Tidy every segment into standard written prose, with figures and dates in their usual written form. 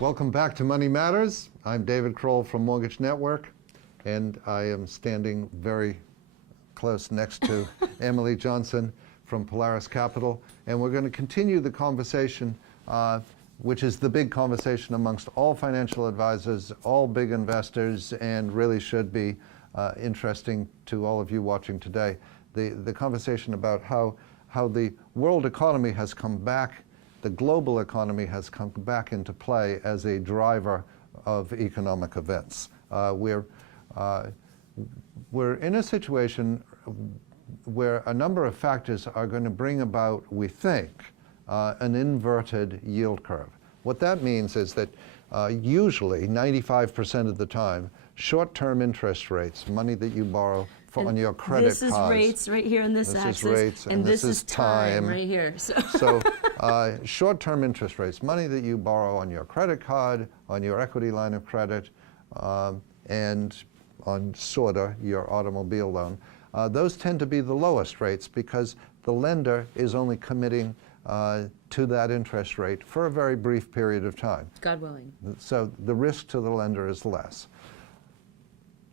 Welcome back to Money Matters. I'm David Crowell from Mortgage Network, and I am standing very close next to Emily Johnson from Polaris Capital, and we're going to continue the conversation, which is the big conversation amongst all financial advisors, all big investors, and really should be interesting to all of you watching today. The conversation about how the world economy has come back, the global economy has come back into play as a driver of economic events. We're in a situation where a number of factors are going to bring about, we think, an inverted yield curve. What that means is that usually 95% of the time, short-term interest rates, money that you borrow on your credit cards. This is rates right here in this axis, is rates, and this is time right here. So short-term interest rates, money that you borrow on your credit card, on your equity line of credit, and on SORTA, your automobile loan, those tend to be the lowest rates because the lender is only committing to that interest rate for a very brief period of time. God willing. So the risk to the lender is less.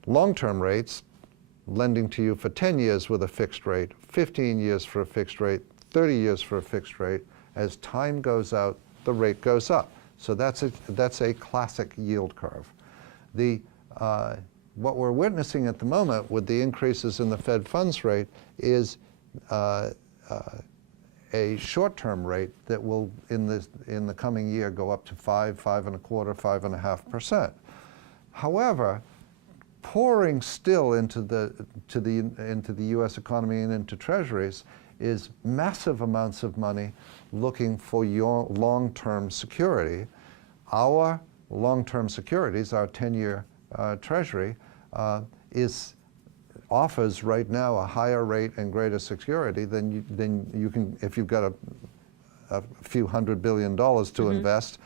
Long-term rates, lending to you for 10 years with a fixed rate, 15 years for a fixed rate, 30 years for a fixed rate. As time goes out, the rate goes up. So that's a classic yield curve. What we're witnessing at the moment with the increases in the Fed funds rate is a short-term rate that will, in the coming year, go up to 5.25%, 5.5%. However, pouring still into the U.S. economy and into treasuries is massive amounts of money looking for your long-term security. Our long-term securities, our 10-year treasury, offers right now a higher rate and greater security than you can if you've got a few $100 billion to invest.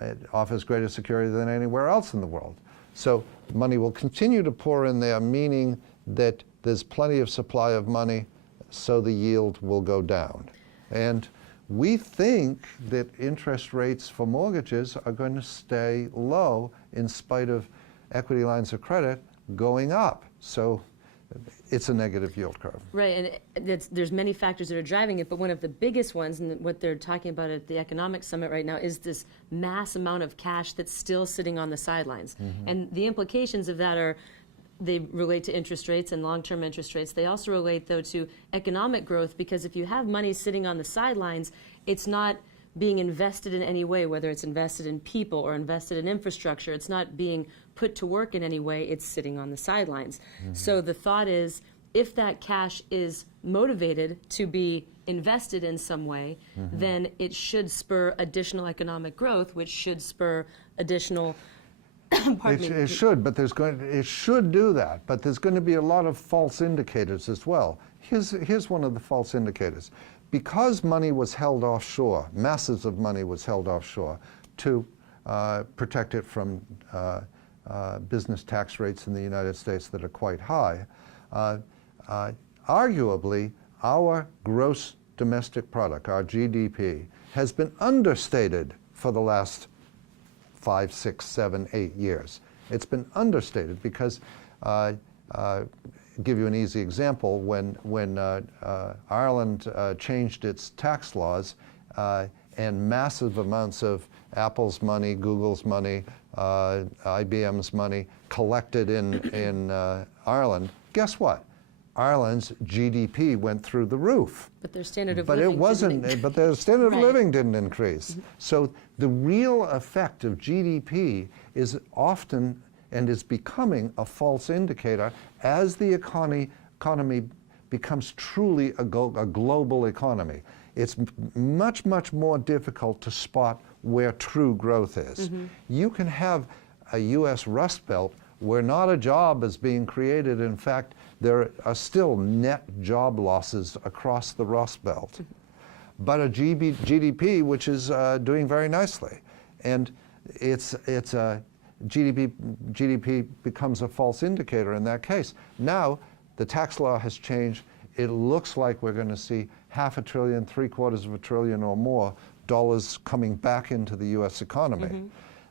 It offers greater security than anywhere else in the world. So money will continue to pour in there, meaning that there's plenty of supply of money, so the yield will go down. And we think that interest rates for mortgages are going to stay low in spite of equity lines of credit going up. So it's a negative yield curve. Right, and there's many factors that are driving it, but one of the biggest ones, and what they're talking about at the Economic Summit right now, is this mass amount of cash that's still sitting on the sidelines. And the implications of that are, they relate to interest rates and long-term interest rates. They also relate, though, to economic growth, because if you have money sitting on the sidelines, it's not being invested in any way, whether it's invested in people or invested in infrastructure. It's not being put to work in any way. It's sitting on the sidelines. So the thought is, if that cash is motivated to be invested in some way, then it should spur additional economic growth, which should spur additional It should, but it should do that, but there's going to be a lot of false indicators as well. Here's one of the false indicators. Because money was held offshore, masses of money was held offshore to protect it from business tax rates in the United States that are quite high, arguably our gross domestic product, our GDP, has been understated for the last 5, 6, 7, 8 years. It's been understated because, give you an easy example, when Ireland changed its tax laws and massive amounts of Apple's money, Google's money, IBM's money collected in Ireland, guess what? Ireland's GDP went through the roof. But their standard of living but their standard of living didn't increase. So the real effect of GDP is often and is becoming a false indicator as the economy becomes truly a global economy. It's much, much more difficult to spot where true growth is. You can have a U.S. Rust Belt where not a job is being created. In fact, there are still net job losses across the Rust Belt, but a GDP which is doing very nicely. And GDP becomes a false indicator in that case. Now, the tax law has changed. It looks like we're going to see $500 billion, $750 billion or more dollars coming back into the U.S. economy.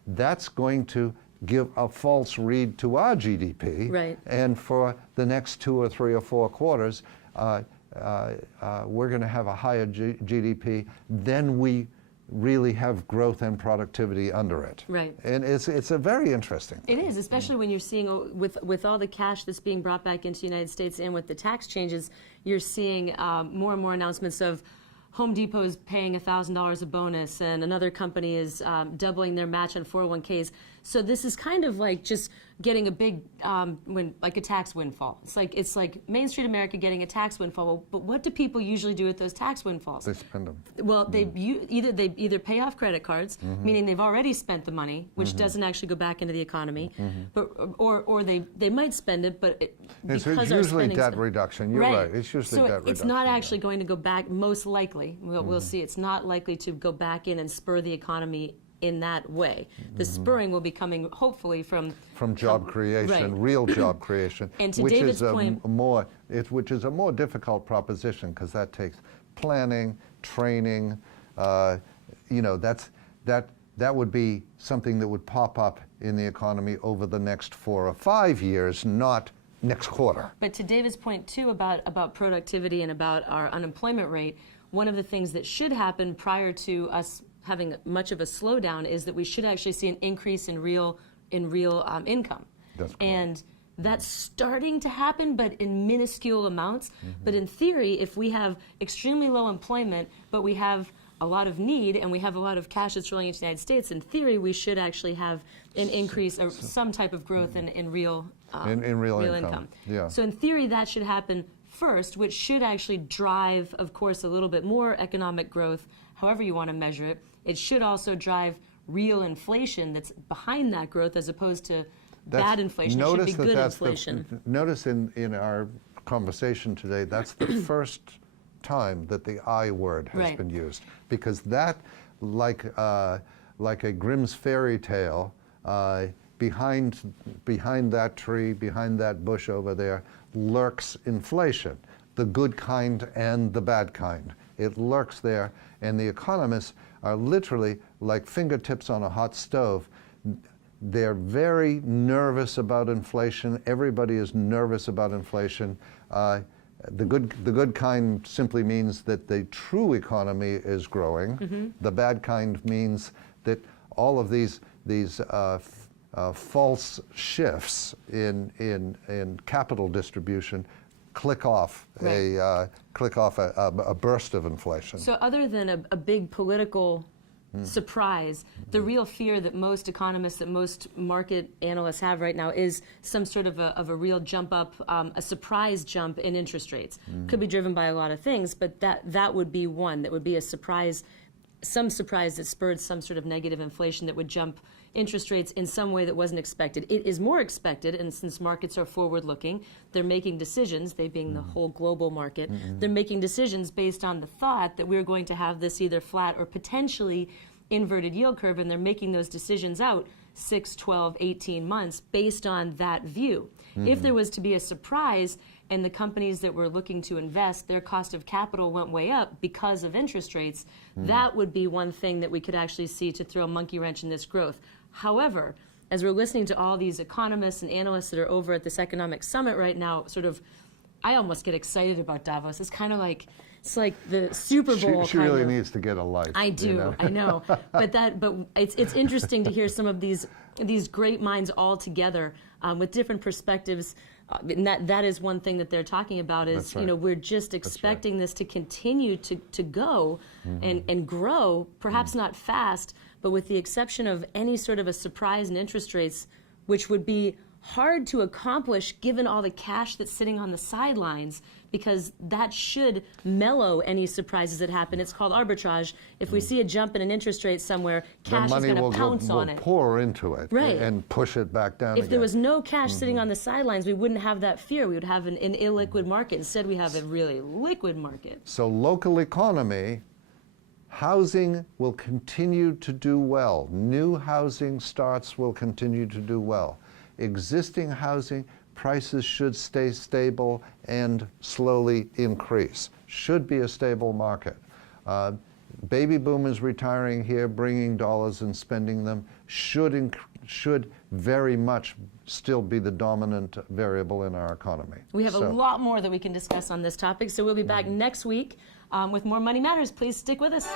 That's going to give a false read to our GDP. Right. And for the next 2 or 3 or 4 quarters, we're going to have a higher GDP than we really have growth and productivity under it. Right. And it's a very interesting thing. It is, especially when you're seeing, with all the cash that's being brought back into the United States and with the tax changes, you're seeing more and more announcements of Home Depot is paying $1,000 a bonus, and another company is doubling their match on 401ks. So this is kind of like just getting a big, like a tax windfall. It's like Main Street America getting a tax windfall. Well, but what do people usually do with those tax windfalls? They spend them. Well, they either pay off credit cards, meaning they've already spent the money, which doesn't actually go back into the economy, but or they might spend it, but It's because our usually spending's debt reduction. You're right. It's usually so debt reduction. it's not actually going to go back. Most likely, we'll see. It's not likely to go back in and spur the economy in that way. The spurring will be coming, hopefully, from job creation, real job creation, And to which David's is point, which is a more difficult proposition because that takes planning, training. You know, that would be something that would pop up in the economy over the next 4 or 5 years, not next quarter. But to David's point, too, about productivity and about our unemployment rate, one of the things that should happen prior to us having much of a slowdown is that we should actually see an increase in real income. That's correct. And that's starting to happen, but in minuscule amounts. But in theory, if we have extremely low employment, but we have a lot of need and we have a lot of cash that's rolling into the United States, in theory, we should actually have an increase or some type of growth in real income. Yeah. So in theory, that should happen first, which should actually drive, of course, a little bit more economic growth, however you want to measure it. It should also drive real inflation that's behind that growth as opposed to bad inflation. It should be good inflation. Notice in our conversation today, that's the first time that the I word has been used. Because that, like a Grimm's fairy tale, behind that tree, behind that bush over there, lurks inflation, the good kind and the bad kind. It lurks there, and the economists are literally like fingertips on a hot stove. They're very nervous about inflation. Everybody is nervous about inflation. The good kind simply means that the true economy is growing. The bad kind means that all of these false shifts in capital distribution click off a burst of inflation. So other than a big political surprise, the real fear that most economists, that most market analysts have right now is some sort of a real jump up, a surprise jump in interest rates. Could be driven by a lot of things, but that would be one. That would be a surprise, some surprise that spurred some sort of negative inflation that would jump interest rates in some way that wasn't expected. It is more expected, and since markets are forward-looking, they're making decisions, they being the whole global market, they're making decisions based on the thought that we're going to have this either flat or potentially inverted yield curve, and they're making those decisions out 6, 12, 18 months based on that view. If there was to be a surprise and the companies that were looking to invest, their cost of capital went way up because of interest rates, that would be one thing that we could actually see to throw a monkey wrench in this growth. However, as we're listening to all these economists and analysts that are over at this economic summit right now, I almost get excited about Davos. It's kind of like, it's like the Super Bowl. She really needs to get a life. I do, you know? I know. But it's interesting to hear some of these great minds all together with different perspectives. And that is one thing that they're talking about is, we're just expecting this to continue to go and grow, perhaps not fast, but with the exception of any sort of a surprise in interest rates, which would be hard to accomplish given all the cash that's sitting on the sidelines, because that should mellow any surprises that happen. It's called arbitrage. If we see a jump in an interest rate somewhere, cash is going to pounce on it. Pour into it and push it back down If there was no cash sitting on the sidelines, we wouldn't have that fear. We would have an illiquid market. Instead, we have a really liquid market. So local economy, housing will continue to do well. New housing starts will continue to do well. Existing housing prices should stay stable and slowly increase. Should be a stable market. baby boomers retiring here, bringing dollars and spending them should very much still be the dominant variable in our economy. We have a lot more that we can discuss on this topic, so we'll be back next week with more Money Matters. Please stick with us.